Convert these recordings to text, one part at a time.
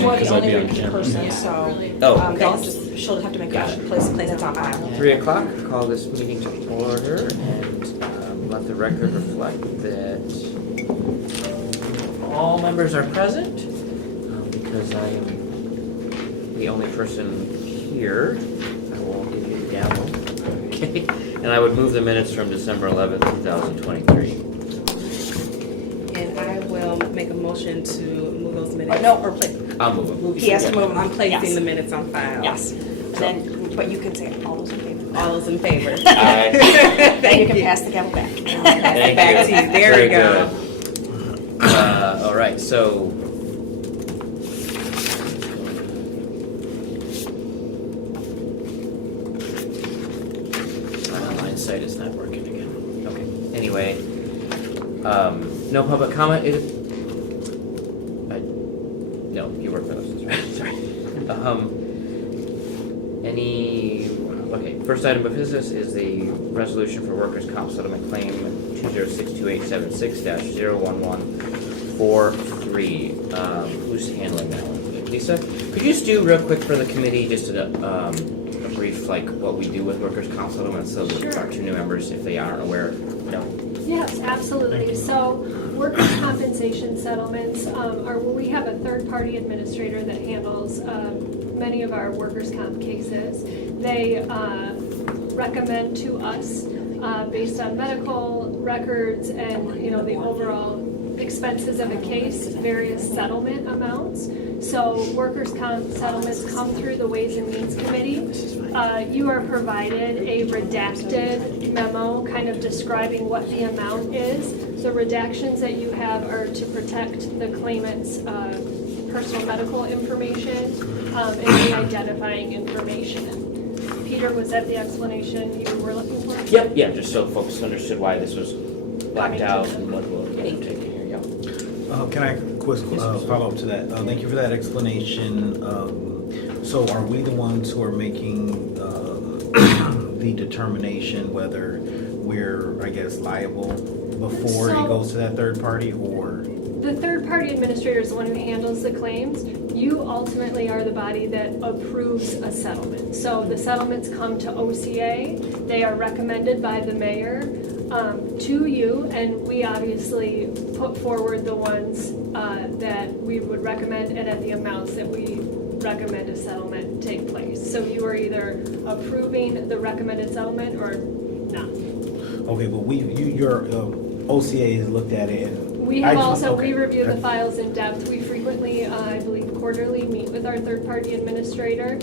More the Because I'll only be on repeat camera. person, so Oh, they'll okay. she'll have to make Got a it. place that's on file. 3 o'clock, call this meeting to order and let the record reflect that all members are present. Because I am the only person here, I will give you a gavel. Okay, and I would move the minutes from December 11th, 2023. And I will make a motion to move those minutes. No, or play. I'll move them. He has to move them. I'm placing Yes. the minutes on file. Yes. And then, but you can say all those in favor. All those in favor? Aye. Then you can pass the gavel back. Thank Back to you. There Very we go. good. All right, so. My online site is not working again. Okay, anyway, no public comment. No, you work for those, right? Sorry. Okay, first item of business is the resolution for workers' comp settlement claim 2062876-01143. Who's handling that one? Lisa, could you just do real quick for the committee, just a brief, like, what we do with workers' comp settlements, so that our two new members, if they aren't aware, know? Yes, absolutely. So workers' compensation settlements are where we have a third-party administrator that handles many of our workers' comp cases. They recommend to us, based on medical records and, the overall expenses of a case, various settlement amounts. So workers' comp settlements come through the Ways and Means Committee. You are provided a redacted memo kind of describing what the amount is. The redactions that you have are to protect the claimant's personal medical information and the identifying information. Peter, was that the explanation you were looking for? Yep, yeah, just so folks understood why this was blacked out and what we'll take here, yeah. Can I quick follow up to that? Thank you for that explanation. So are we the ones who are making the determination whether we're, I guess, liable before it goes to that third party, or? The third-party administrator is the one who handles the claims. You ultimately are the body that approves a settlement. So the settlements come to OCA. They are recommended by the mayor to you, and we obviously put forward the ones that we would recommend and at the amounts that we recommend a settlement take place. So you are either approving the recommended settlement or not. Okay, but your OCA has looked at it. And We have okay. we review the files in depth. We frequently, I believe quarterly, meet with our third-party administrator.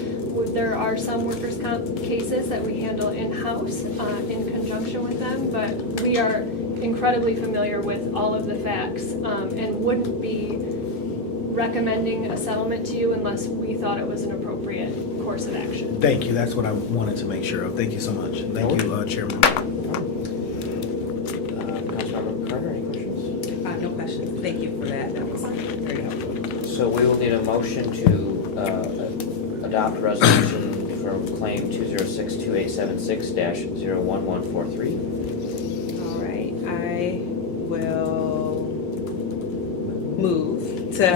There are some workers' comp cases that we handle in-house in conjunction with them, but we are incredibly familiar with all of the facts and wouldn't be recommending a settlement to you unless we thought it was an appropriate course of action. Thank you. That's what I wanted to make sure of. Thank you so much. Thank you, Chairman. Councilmember Carter, any questions? No questions. Thank you for that. That was very helpful. So we will need a motion to adopt resolution for claim 2062876-01143. All right. I will move to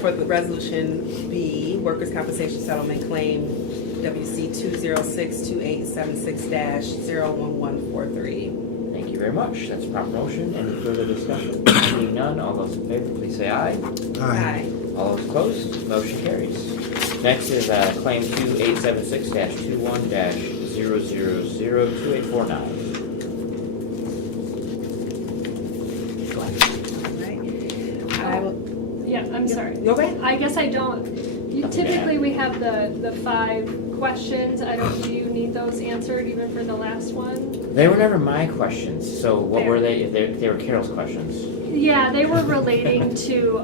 for the resolution B, workers' compensation settlement claim WC 2062876-01143. Thank you very much. That's a proper motion. Any further discussion? Seeing none, all those in favor, please say aye. Aye. All those opposed, motion carries. Next is claim 2876-21-0002849. Go ahead. All right. I will. Yeah, I'm sorry. Go ahead. I guess I don't, typically we have the 5 questions. Do you need those answered even for the last one? They were never my questions, so what were they? They were Carol's questions. Yeah, they were relating to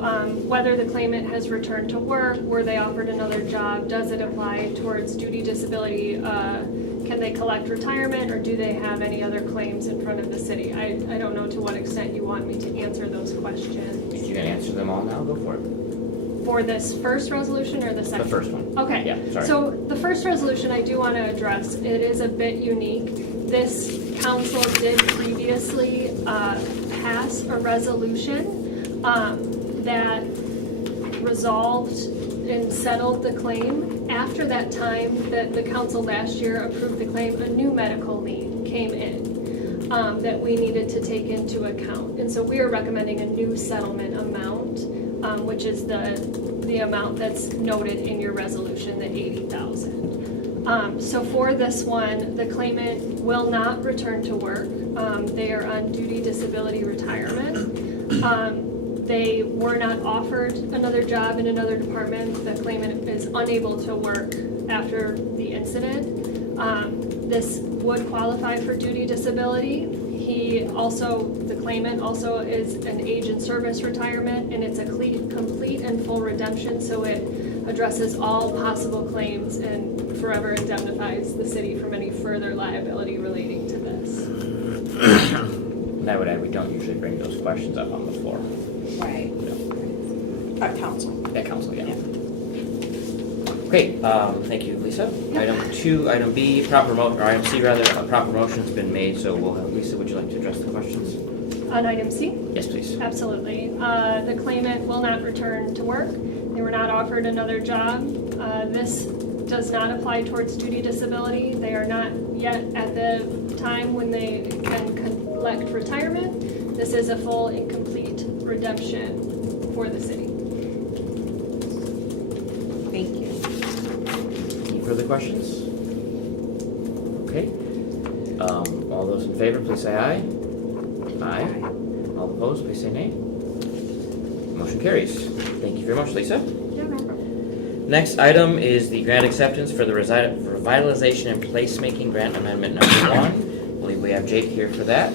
whether the claimant has returned to work, were they offered another job, does it apply towards duty disability, can they collect retirement, or do they have any other claims in front of the city? I don't know to what extent you want me to answer those questions. If you can answer them all now, go for it. For this first resolution or the second? The first one. Okay. Yeah, sorry. So the first resolution I do want to address, it is a bit unique. This council did previously pass a resolution that resolved and settled the claim. After that time that the council last year approved the claim, a new medical lien came in that we needed to take into account. And so we are recommending a new settlement amount, which is the amount that's noted in your resolution, the $80,000. So for this one, the claimant will not return to work. They are on duty disability retirement. They were not offered another job in another department. The claimant is unable to work after the incident. This would qualify for duty disability. The claimant also is an age and service retirement, and it's a complete and full redemption, so it addresses all possible claims and forever indemnifies the city from any further liability relating to this. And I would add, we don't usually bring those questions up on the floor. Right. Council. At council, yeah. Okay, thank you, Lisa. Item B, or item C rather, a proper motion's been made, so we'll have, Lisa, would you like to address the questions? On item C? Yes, please. Absolutely. The claimant will not return to work. They were not offered another job. This does not apply towards duty disability. They are not yet at the time when they can collect retirement. This is a full and complete redemption for the city. Thank you. Any further questions? Okay. All those in favor, please say aye. Aye. All opposed, please say nay. Motion carries. Thank you very much, Lisa. Next item is the grant acceptance for the Revitalization and Placemaking Grant Amendment Number 1. I believe we have Jake here for that.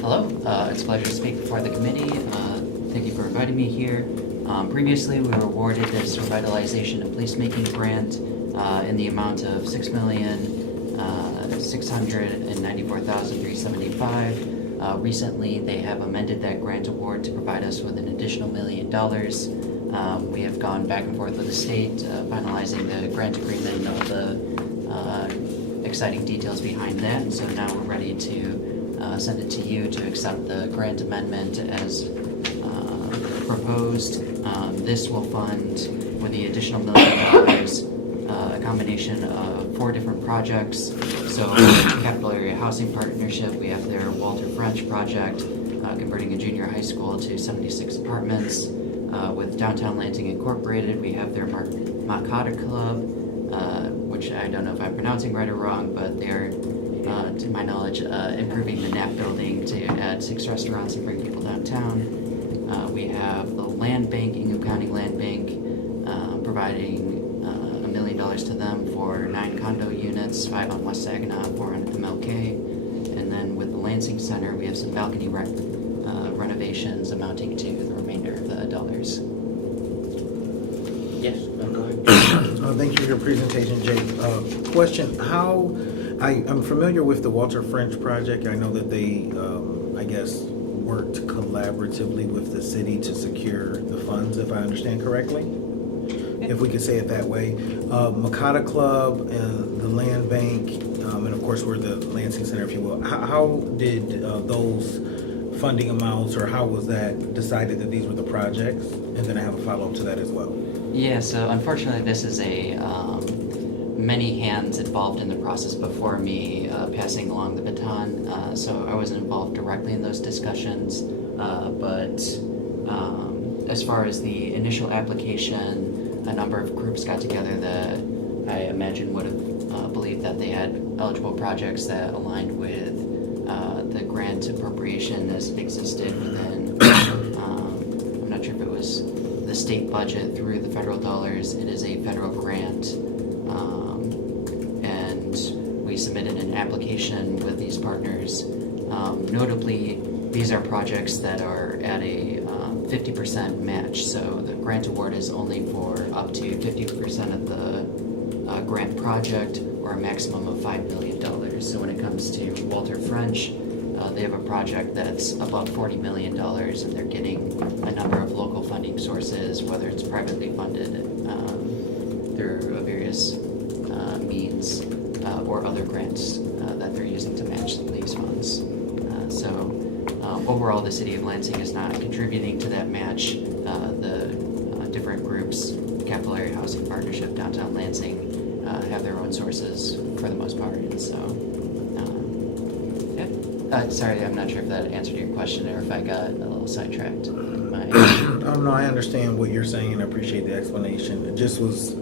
Hello, it's a pleasure to speak before the committee. Thank you for inviting me here. Previously, we were awarded this revitalization and placemaking grant in the amount of $6,694,375. Recently, they have amended that grant award to provide us with an additional $1 million. We have gone back and forth with the state, finalizing the grant agreement and all the exciting details behind that. And so now we're ready to send it to you to accept the grant amendment as proposed. This will fund, with the additional $1 million, a combination of 4 different projects. So, Capital Area Housing Partnership, we have their Walter French project, converting a junior high school to 76 apartments. With Downtown Lansing Incorporated, we have their Makata Club, which I don't know if I'm pronouncing right or wrong, but they're, to my knowledge, improving the Knapp building to add 6 restaurants and bring people downtown. We have the Land Bank, Ingham County Land Bank, providing $1 million to them for 9 condo units, 5 on West Saginaw, 4 on MLK. And then with the Lansing Center, we have some balcony renovations amounting to the remainder of the dollars. Yes, go ahead. Thank you for your presentation, Jake. Question, I'm familiar with the Walter French project. I know that they, worked collaboratively with the city to secure the funds, if I understand correctly, if we could say it that way. Makata Club and the Land Bank, and of course we're the Lansing Center, if you will. How did those funding amounts, or how was that decided that these were the projects? And then I have a follow-up to that as well. Yeah, so unfortunately this is a many hands involved in the process before me passing along the baton, so I wasn't involved directly in those discussions, but as far as the initial application, a number of groups got together that I imagine would have believed that they had eligible projects that aligned with the grant appropriation as it existed within, I'm not sure if it was the state budget through the federal dollars. It is a federal grant, and we submitted an application with these partners. Notably, these are projects that are at a 50% match, so the grant award is only for up to 50% of the grant project, or a maximum of $5 million. So when it comes to Walter French, they have a project that's above $40 million, and they're getting a number of local funding sources, whether it's privately funded through various means, or other grants that they're using to match these funds. So overall, the City of Lansing is not contributing to that match. The groups, Capital Area Housing Partnership, Downtown Lansing, have their own sources for the most part, and so, yeah. Sorry, I'm not sure if that answered your question or if I got a little sidetracked in my. No, I understand what you're saying and I appreciate the explanation. It just was,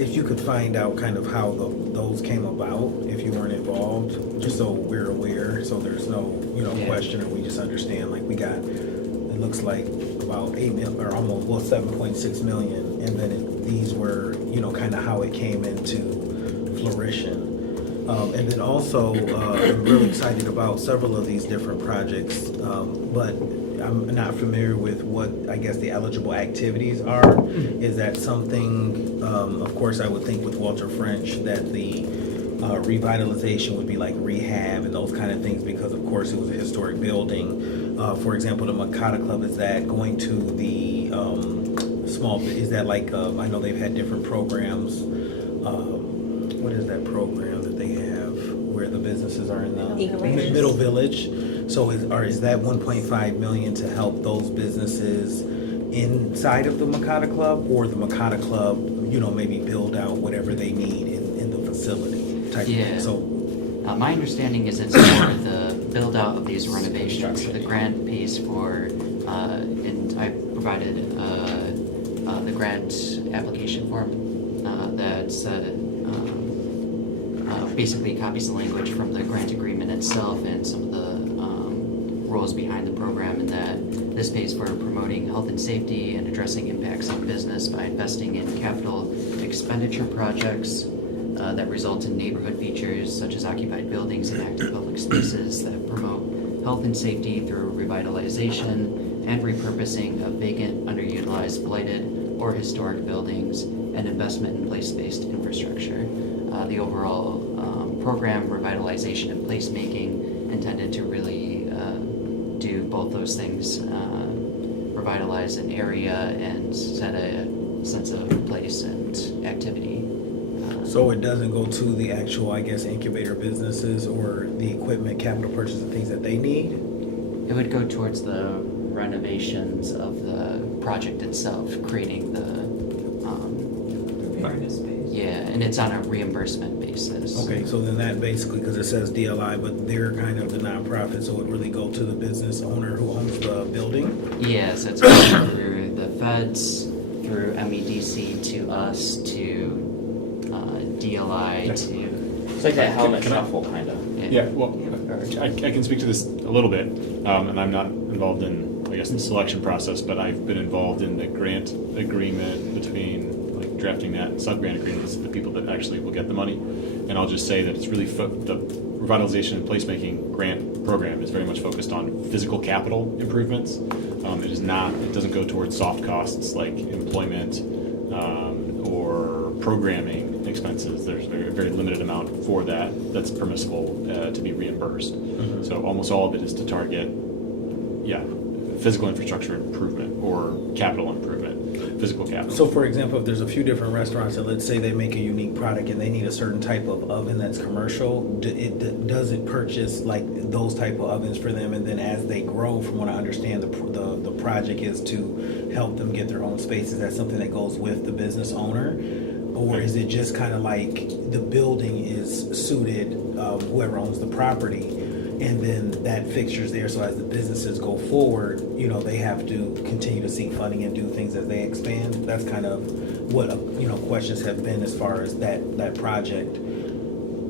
if you could find out kind of how those came about, if you weren't involved, just so we're aware, so there's no, Yeah. question, or we just understand, like, we got, it looks like about 8 million, or almost, well, 7.6 million, and then these were, kind of how it came into fruition. And then also, I'm really excited about several of these different projects, but I'm not familiar with what, I guess, the eligible activities are. Is that something, of course, I would think with Walter French, that the revitalization would be like rehab and those kind of things, because of course it was a historic building. For example, the Makata Club, is that going to the is that like, I know they've had different programs. What is that program that they have where the businesses are in the Equipment. Middle Village? So is that 1.5 million to help those businesses inside of the Makata Club, or the Makata Club, maybe build out whatever they need in the facility type of Yeah. thing? So, My understanding is it's for the build out of these renovations. The grant pays for, and I provided the grant application form that basically copies the language from the grant agreement itself and some of the rules behind the program, and that this pays for promoting health and safety and addressing impacts on business by investing in capital expenditure projects that result in neighborhood features such as occupied buildings and active public spaces that promote health and safety through revitalization and repurposing of vacant, underutilized, blighted, or historic buildings, and investment in place-based infrastructure. The overall program, revitalization and placemaking, intended to really do both those things, revitalize an area and set a sense of place and activity. so it doesn't go to the actual, I guess, incubator businesses or the equipment, capital purchase and things that they need? It would go towards the renovations of the project itself, creating the, yeah, and it's on a reimbursement basis. Okay, so then that basically, because it says DLI, but they're kind of the nonprofit, so it would really go to the business owner who owns the building? Yeah, so it's going through the feds, through MEDC to us, to DLI, to, It's like that helmet Can I- shuffle, kind of. Yeah, well, I can speak to this a little bit, and I'm not involved in, I guess, the selection process, but I've been involved in the grant agreement between, like, drafting that sub-grant agreement with the people that actually will get the money. And I'll just say that it's really, the revitalization and placemaking grant program is very much focused on physical capital improvements. It doesn't go towards soft costs like employment or programming expenses. There's a very, very limited amount for that's permissible to be reimbursed. So almost all of it is to target, physical infrastructure improvement or capital improvement, physical capital. So for example, if there's a few different restaurants and let's say they make a unique product and they need a certain type of oven that's commercial, does it purchase like those type of ovens for them, and then as they grow, from what I understand, the project is to help them get their own space? Is that something that goes with the business owner? Or is it just kind of like the building is suited, whoever owns the property, and then that fixture's there, so as the businesses go forward, they have to continue to seek funding and do things as they expand? That's kind of what, questions have been as far as that project.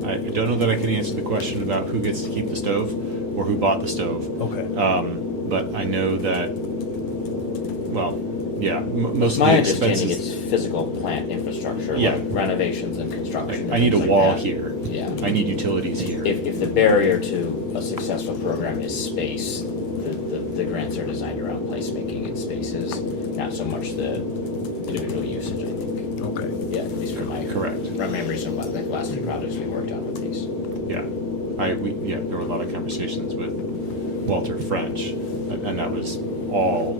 I don't know that I can answer the question about who gets to keep the stove or who bought the stove. Okay. But I know that, most of My the understanding expenses. it's physical plant infrastructure, Yeah. like renovations and construction. I need a and things wall like that. here. Yeah. I need utilities here. If the barrier to a successful program is space, the grants are designed around placemaking in spaces, not so much the individual usage, I think. Okay. Yeah, at least from my Correct. memories of the last two projects we worked on with these. Yeah, there were a lot of conversations with Walter French, and that was all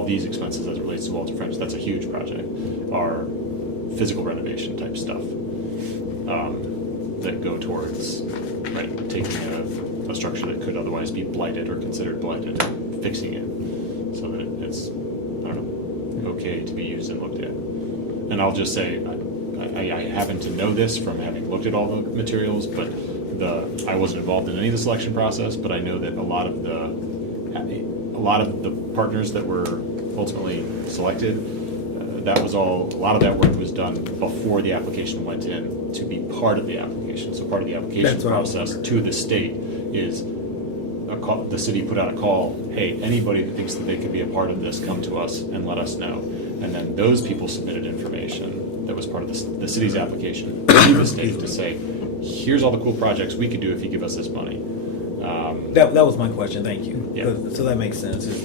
of these expenses as it relates to Walter French, that's a huge project, are physical renovation type stuff that go towards, taking a structure that could otherwise be blighted or considered blighted, and fixing it so that it's, okay to be used and looked at. And I'll just say, I happen to know this from having looked at all the materials, but I wasn't involved in any of the selection process, but I know that a lot of the partners that were ultimately selected, a lot of that work was done before the application went in to be part of the application. So part of the application That's what I was process wondering. to the state is the city put out a call, hey, anybody that thinks that they could be a part of this, come to us and let us know. And then those people submitted information that was part of the city's application to the state to say, here's all the cool projects we could do if you give us this money. That was my question, thank you. Yeah. So that makes sense, it's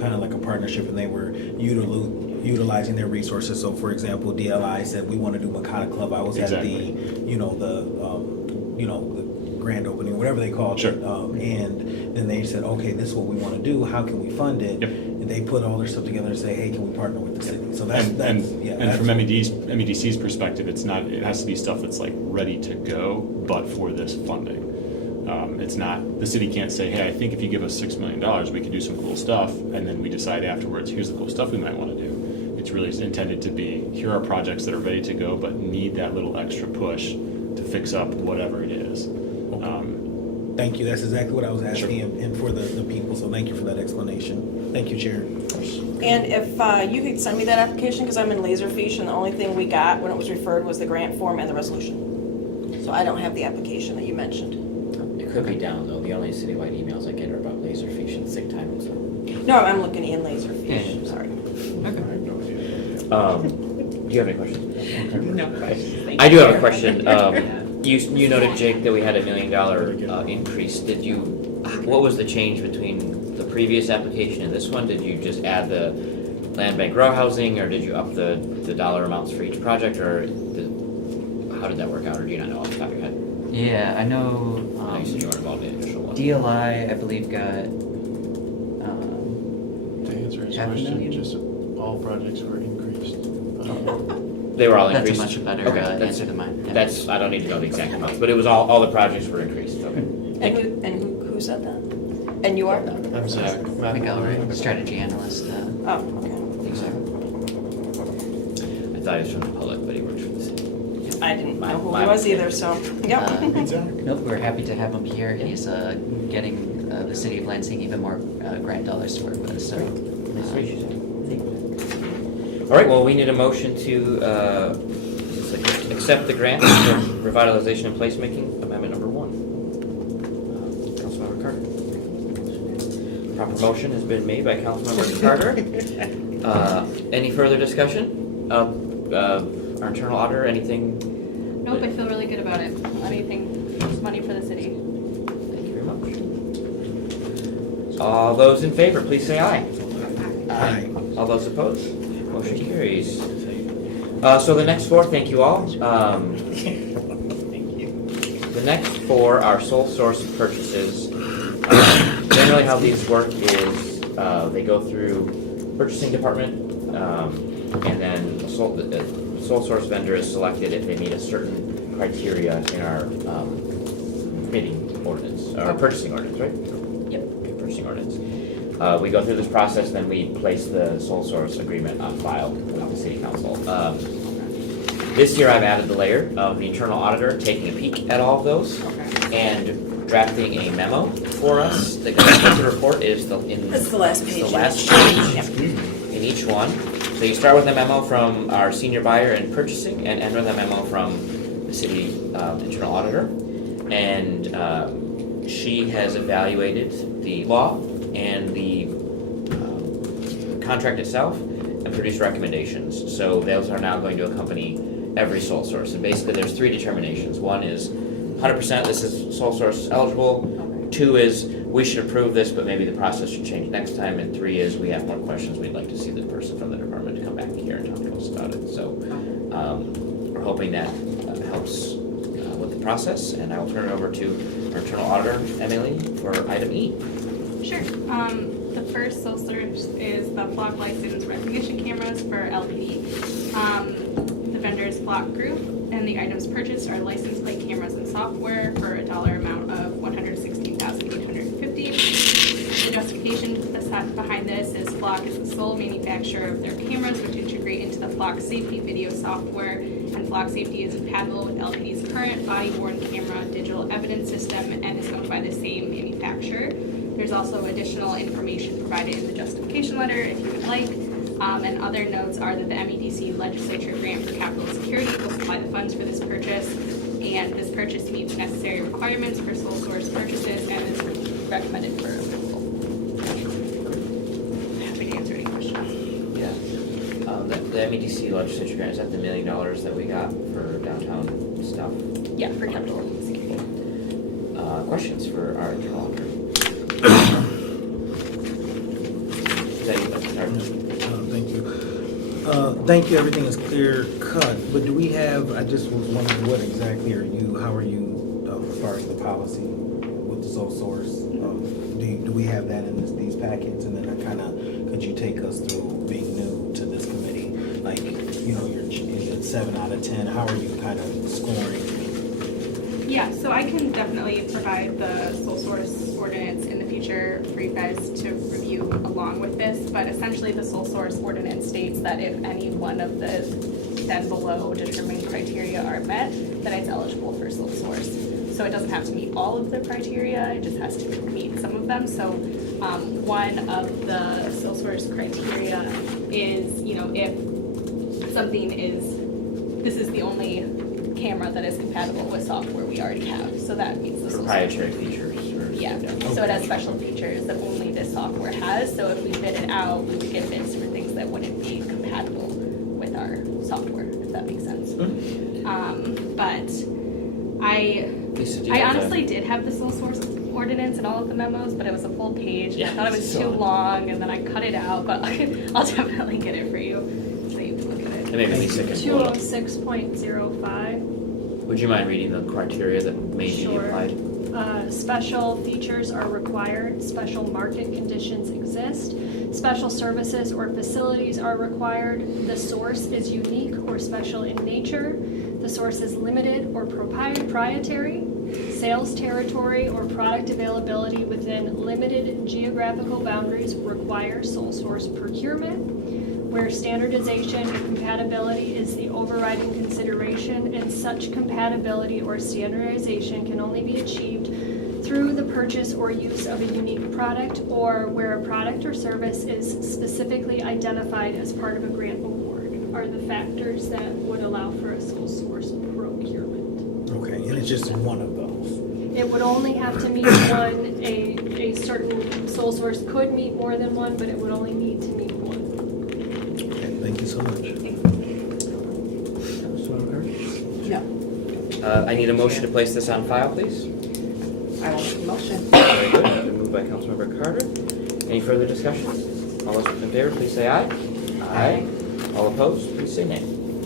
kind of like a partnership and they were utilizing their resources. So for example, DLI said, we want to do Makata Club. I was Exactly. at the grand opening, whatever they called Sure. it. And then they said, okay, this is what we want to do, how can we fund it? Yep. And they put all their stuff together and say, hey, can we partner with the city? So that's And from MEDC's perspective, it has to be stuff that's like ready to go, but for this funding. It's not, the city can't say, hey, I think if you give us $6 million, we can do some cool stuff, and then we decide afterwards, here's the cool stuff we might want to do. It's really intended to be, here are projects that are ready to go, but need that little extra push to fix up whatever it is. Thank you, that's exactly what I was asking, and for the people, so thank you for that explanation. Thank you, Chair. And if you could send me that application, because I'm in Laserfish, and the only thing we got when it was referred was the grant form and the resolution. So I don't have the application that you mentioned. It could be down though. The only citywide emails I get are about Laserfish and sick time and stuff. No, I'm looking in Laserfish, Yeah. sorry. Do you have any questions? No. I do have a question. You noted, Jake, that we had $1 million increase. What was the change between the previous application and this one? Did you just add the land bank row housing, or did you up the dollar amounts for each project, or how did that work out, or do you not know off the top of your head? Yeah, I know, I know you said you weren't involved in the initial one. DLI, I believe, got, To answer his $500,000. question, just all projects were increased. They were all that's a increased? much better Okay, that's- answer than mine. Yeah. That's, I don't need to know the exact amounts, but it was all the projects were increased, okay. And who said that? And you are? I'm Zach. McElroy, strategy analyst. Oh, okay. Thanks, Zach. I thought he was from the public, but he works for the city. I didn't know who My he was mistake. either, so, yep. Nope, we're happy to have him here. He's getting the city of Lansing even more grant dollars to work with, so. Nice to meet you, Zach. All right, well, we need a motion to accept the grant for revitalization and placemaking, amendment number 1. Councilmember Carter. Proper motion has been made by Councilmember Carter. Any further discussion? Our internal auditor, anything? Nope, I feel really good about it. Anything, it's money for the city. Thank you very much. All those in favor, please say aye. Aye. All those opposed? Motion carries. So the next 4, thank you all. The next 4 are sole source purchases. Generally how these work is they go through purchasing department and then the sole source vendor is selected if they meet a certain criteria in our bidding ordinance, or purchasing ordinance, right? Yep. Okay, purchasing ordinance. We go through this process, then we place the sole source agreement on file with the city council. This year I've added the layer of the internal auditor taking a peek at all of those and drafting a memo for us. The construction report is It's the last page. the last page in each one. So you start with a memo from our senior buyer in purchasing and end with a memo from the city internal auditor. And she has evaluated the law and the contract itself and produced recommendations. So those are now going to accompany every sole source. And basically there's 3 determinations. One is 100% this is sole source eligible. 2 is we should approve this, but maybe the process should change next time. And 3 is we have more questions. We'd like to see the person from the department to come back here and talk to us about it. So we're hoping that helps with the process. And I will turn it over to our internal auditor, Emily, for item E. Sure. The first sole source is the flock license recognition cameras for LPD. The vendor is Flock Group, and the items purchased are license plate cameras and software for a dollar amount of $116,850. The justification behind this is Flock Flock is the sole manufacturer of their cameras, which integrate into the Flock safety video software, and Flock Safety is compatible with LPD's current body-worn camera digital evidence system and is owned by the same manufacturer. There's also additional information provided in the justification letter if you would like. And other notes are that the MEDC legislature grant for capital security will supply the funds for this purchase, and this purchase meets necessary requirements for sole source purchases and is recommended for approval. Happy to answer any questions. Yeah. The MEDC legislature grant, is that the $1 million that we got for downtown stuff? Yeah, for capital security. Questions for our internal auditor? Is that you, Dr. Sargent? Thank you. Thank you, everything is clear cut, but do we have, I just was wondering how are you, as far as the policy with the sole source? Do we have that in these packets, and then could you take us through being new to this committee? Like, you're 7 out of 10, how are you kind of scoring? Yeah, so I can definitely provide the sole source ordinance in the future for you guys to review along with this, but essentially the sole source ordinance states that if any one of the then below determined criteria are met, then it's eligible for sole source. So it doesn't have to meet all of the criteria, it just has to meet some of them. So one of the sole source criteria is, if something this is the only camera that is compatible with software we already have, so that means the Proprietary features. Yeah, so it has special features that only this software has, so if we bid it out, we would get bids for things that wouldn't be compatible with our software, if that makes sense. But Lisa, do you I have honestly did have the sole source ordinance in all of the memos, but it was a full page, and I Yeah, thought it was so- too long, and then I cut it out, but I'll definitely get it for you, so you can look at And it. maybe Lisa can pull it up. 206.05. Would you mind reading the criteria that may be Sure. applied? Special features are required, special market conditions exist, special services or facilities are required, the source is unique or special in nature, the source is limited or proprietary, sales territory or product availability within limited geographical boundaries require sole source procurement, where standardization and compatibility is the overriding consideration, and such compatibility or standardization can only be achieved through the purchase or use of a unique product, or where a product or service is specifically identified as part of a grant award, are the factors that would allow for a sole source procurement. Okay, and it's just one of those. It would only have to meet one, a certain sole source could meet more than one, but it would only need to meet one. Okay, thank you so much. No. I need a motion to place this on file, please. I will make a motion. Very good. Been moved by Councilmember Carter. Any further discussion? All those in favor, please say aye. Aye. All opposed, please say nay.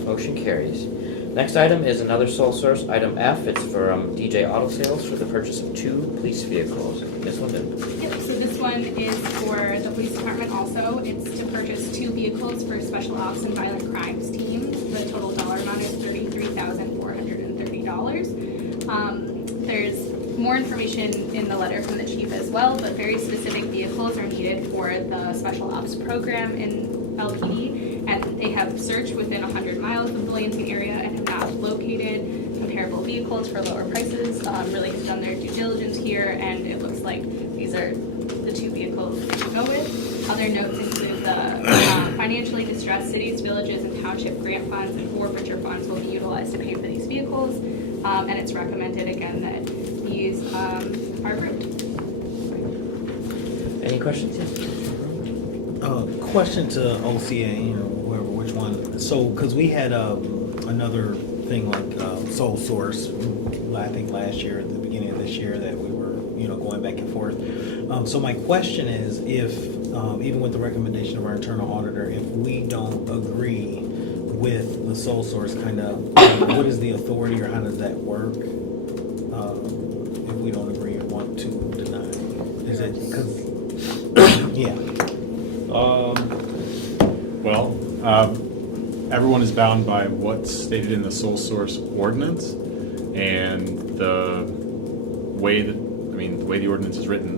Motion carries. Next item is another sole source, item F. It's for DJ Auto Sales for the purchase of 2 police vehicles. Ms. Linden. Yep, so this one is for the police department also. It's to purchase 2 vehicles for special ops and violent crimes teams. The total dollar amount is $33,430. There's more information in the letter from the chief as well, but very specific vehicles are needed for the special ops program in LPD, and they have searched within 100 miles of the Lansing area and have not located comparable vehicles for lower prices. Really have done their due diligence here, and it looks like these are the 2 vehicles to go with. Other notes include the financially distressed cities, villages, and township grant funds and forfeiture funds will be utilized to pay for these vehicles, and it's recommended again that these are approved. Any questions? Yes. Question to OCA, whoever, which one. So, because we had another thing like sole source, I think last year, at the beginning of this year, that we were, going back and forth. So my question is, if, even with the recommendation of our internal auditor, if we don't agree with the sole source, kind of, what is the authority or how does that work? If we don't agree or want to deny? Is it, because, yeah. Everyone is bound by what's stated in the sole source ordinance, and the way the ordinance is written.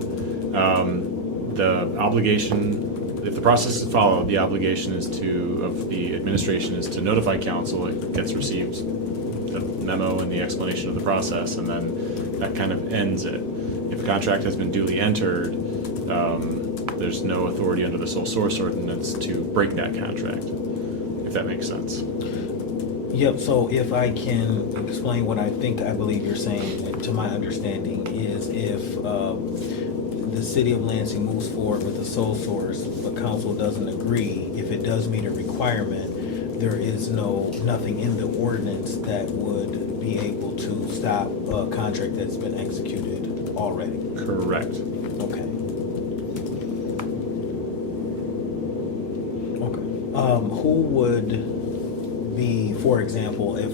The obligation, if the process is followed, the obligation of the administration is to notify council. It gets received the memo and the explanation of the process, and then that kind of ends it. If a contract has been duly entered, there's no authority under the sole source ordinance to break that contract, if that makes sense. Yep, so if I can explain what I believe you're saying, to my understanding, is if the city of Lansing moves forward with a sole source, but council doesn't agree, if it does meet a requirement, there is nothing in the ordinance that would be able to stop a contract that's been executed already. Correct. Okay. Who would be, for example, if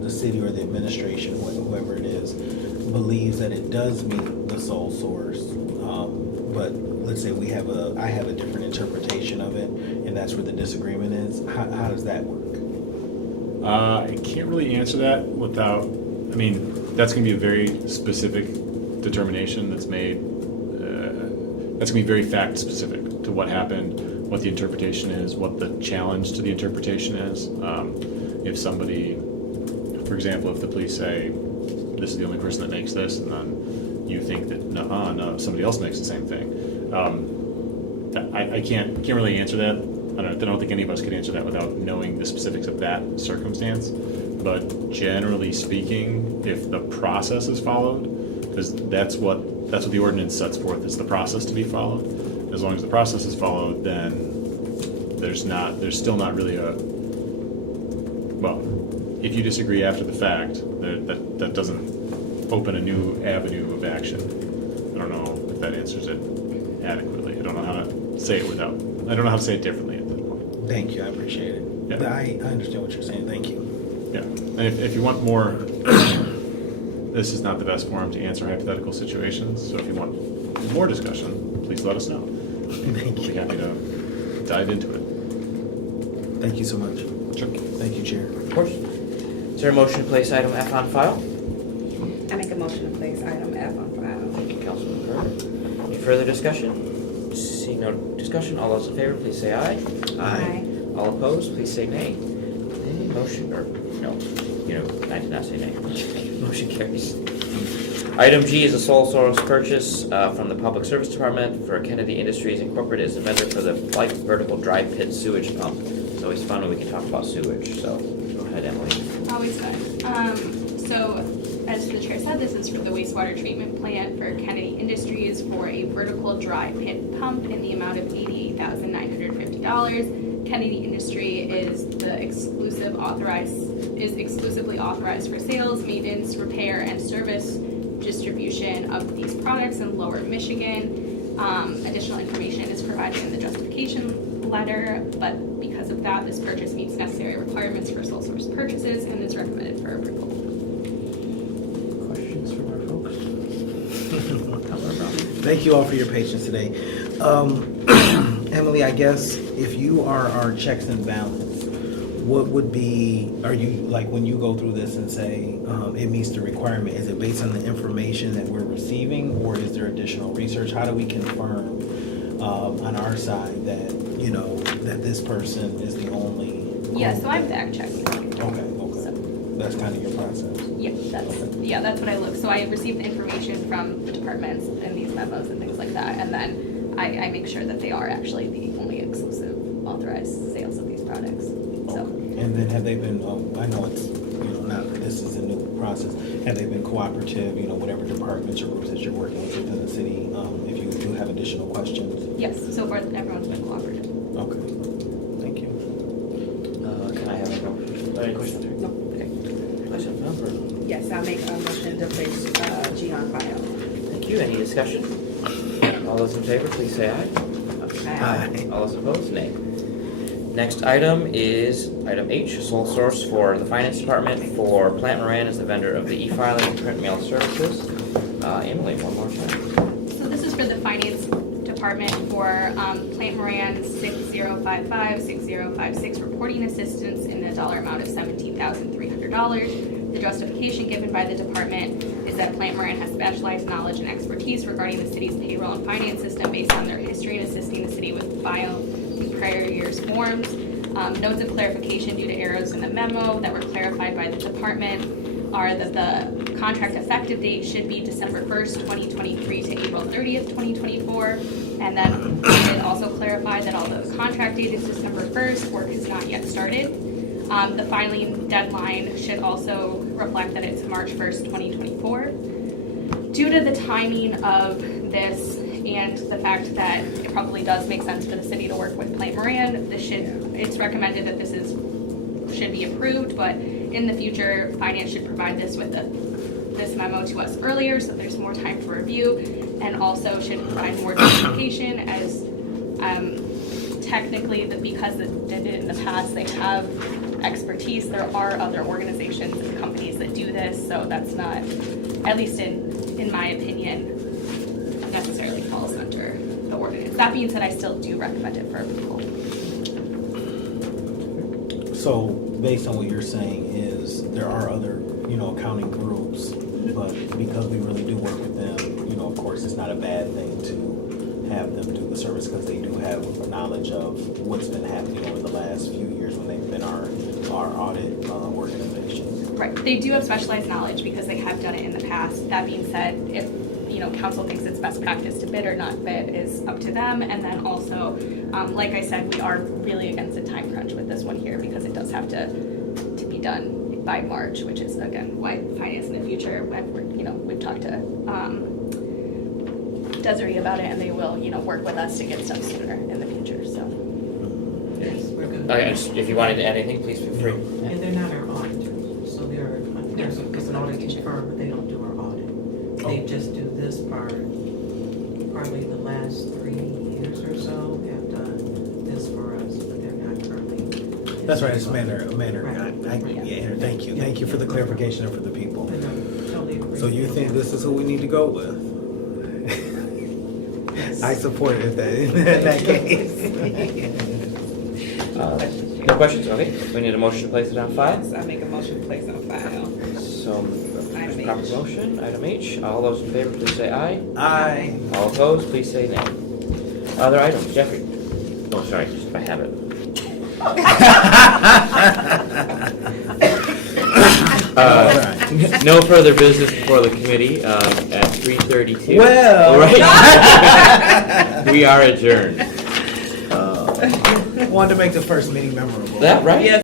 the city or the administration, whoever it is, believes that it does meet the sole source, but let's say I have a different interpretation of it, and that's where the disagreement is. How does that work? I can't really answer that without, that's going to be a very specific determination that's made. That's going to be very fact specific to what happened, what the interpretation is, what the challenge to the interpretation is. If somebody, for example, if the police say, this is the only person that makes this, and then you think that, no, somebody else makes the same thing. I can't really answer that. I don't think any of us could answer that without knowing the specifics of that circumstance. But generally speaking, if the process is followed, because that's what the ordinance sets forth, is the process to be followed. As long as the process is followed, then there's still not really if you disagree after the fact, that doesn't open a new avenue of action. I don't know if that answers it adequately. I don't know how to say it differently at this point. Thank you, I appreciate it. Yeah. I understand what you're saying, thank you. Yeah, and if you want more, this is not the best forum to answer hypothetical situations, so if you want more discussion, please let us know. Thank We'll be you. happy to dive into it. Thank you so much. Sure. Thank you, Chair. Of course. Is there a motion to place item F on file? I make a motion to place item F on file. Thank you, Councilman Carter. Any further discussion? Seeing no discussion, all those in favor, please say aye. Aye. All opposed, please say nay. Nay, motion, or, no, I did not say nay. Motion carries. Item G is a sole source purchase from the Public Service Department for Kennedy Industries Incorporated as a vendor for the Flight Vertical Dry Pit Sewage Pump. It's always fun when we can talk about sewage, so go ahead, Emily. Always fun. So, as the chair said, this is for the wastewater treatment plant for Kennedy Industries for a vertical dry pit pump in the amount of $88,950. Kennedy Industry is exclusively authorized for sales, maintenance, repair, and service distribution of these products in Lower Michigan. Additional information is provided in the justification letter, but because of that, this purchase meets necessary requirements for sole source purchases and is recommended for approval. Questions from our folks? Councilor Brown? Thank you all for your patience today. Emily, I guess if you are our checks and balance, what would be, are you, like, when you go through this and say it meets the requirement, is it based on the information that we're receiving, or is there additional research? How do we confirm on our side that, that this person is the only? Yeah, so I'm back checking. Okay. That's kind of your process. Yeah, that's what I look. So I receive the information from the departments and these memos and things like that, and then I make sure that they are actually the only exclusive authorized sales of these products. So. And then have they been, I know it's, this is a new process, have they been cooperative, whatever departments or groups that you're working with within the city, if you do have additional questions? Yes, so far everyone's been cooperative. Okay, thank you. Can I have a motion? Any questions? No. Okay. Place on file for- Yes, I'll make a motion to place G on file. Thank you. Any discussion? All those in favor, please say aye. Aye. All those opposed, nay. Next item is item H, sole source for the Finance Department for Plant Moran as the vendor of the e-filing and print mail services. Emily, one more time. So this is for the finance department for Plant Moran 6055, 6056 reporting assistance in the dollar amount of $17,300 The justification given by the department is that Plant Moran has specialized knowledge and expertise regarding the city's payroll and finance system based on their history in assisting the city with file in prior years' forms. Notes of clarification due to errors in the memo that were clarified by the department are that the contract effective date should be December 1st, 2023 to April 30th, 2024. And then we did also clarify that although the contract date is December 1st, work has not yet started. The filing deadline should also reflect that it's March 1st, 2024. Due to the timing of this and the fact that it probably does make sense for the city to work with Plant Moran, it's recommended that should be approved, but in the future, finance should provide this with this memo to us earlier, so there's more time for review, and also should provide more justification as technically, because they did it in the past, they have expertise. There are other organizations and companies that do this, so that's not, at least in my opinion, necessarily falls under the ordinance. That being said, I still do recommend it for approval. So, based on what you're saying is, there are other, accounting groups, but because we really do work with them, of course, it's not a bad thing to have them do the service, because they do have knowledge of what's been happening over the last few years when they've been our audit organization. Right, they do have specialized knowledge because they have done it in the past. That being said, if council thinks it's best practice to bid or not bid is up to them. And then also, like I said, we are really against a time crunch with this one here because it does have to be done by March, which is again why finance in the future, when we've talked to Desiree about it, and they will work with us to get stuff sooner in the future. So. Yes, we're good. If you wanted to add anything, please feel free. And they're not our auditors, so it's an auditing firm, but they don't do our audit. They just do this part. Probably the last 3 years or so have done this for us, but they're not currently. That's right, it's manner. Right. Yeah, thank you. Thank you for the clarification and for the people. But no, totally agree. So you think this is who we need to go with? I support it in that case. No questions? Okay, we need a motion to place it on file. So I make a motion to place on file. So, Item H. proper motion, item H. All those in favor, please say aye. Aye. All opposed, please say nay. Other items, Jeffrey? Oh, sorry, just by habit. No further business before the committee at 3:32. Well. Right. We are adjourned. Wanted to make the first meeting memorable. That right? Yes.